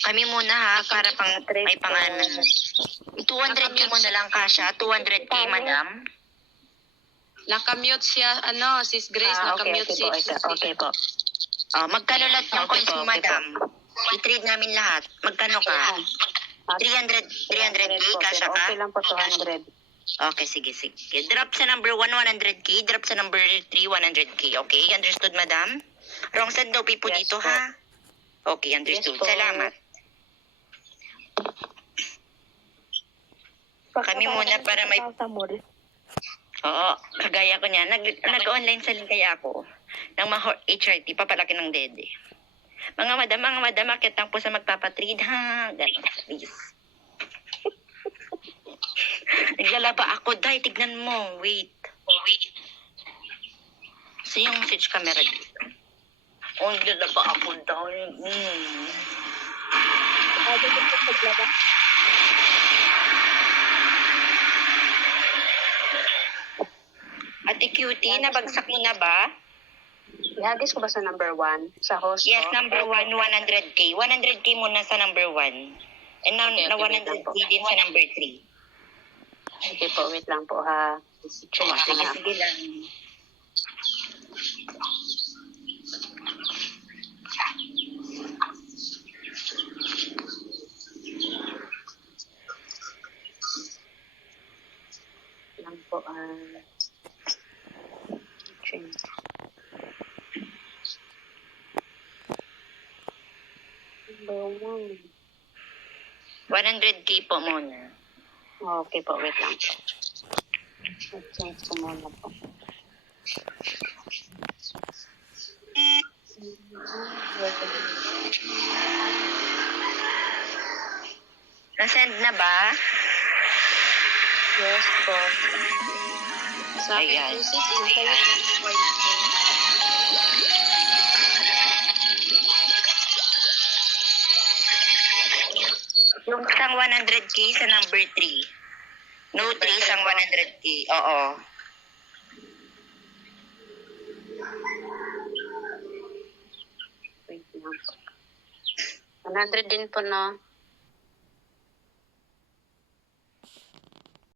Kami muna ha, para may pangalan. 200k mo na lang, Kasha. 200k, madam. Nakamute siya, Sis Grace, nakamute si... Okay po. Magkano lahat yung coins mo, madam? I-trade namin lahat. Magkano ka? 300k, Kasha ka? Okay lang po, 200. Okay, sige. Drop sa number 1, 100k. Drop sa number 3, 100k. Okay, understood, madam? Wrong side daw po Yes, dito, po. ha? Okay, understood. Yes, po. Salamat. Kami muna para may... Oo, kagaya ko niya. Nag-online selling kaya ako ng mga HRT, papalaki ng dede. Mga madam, akit lang po sa magpapatrade, ha? Ganun, please. Naglalaba ako, dahil tignan mo. Wait. So, yung switch camera dito. Oh, naglalaba ako, dahil. Ate Cutie, nabagsak mo na ba? Ihagis ko ba sa number 1? Sa host Yes, ko? number 1, 100k. 100k muna sa number 1. And now, Okay, na wait 100k lang po. din sa number 3. Okay po, wait lang po ha. Sige lang. Lang po, change. Number 1. 100k po muna. Okay po, wait lang po. Change ko muna po. Na-send na ba? Yes po. Sa akin Ayan. po, sis, info yung Yung isang 100k sa number 3. No 3 isang 100k. Oo. Wait lang po. 100 din po, no?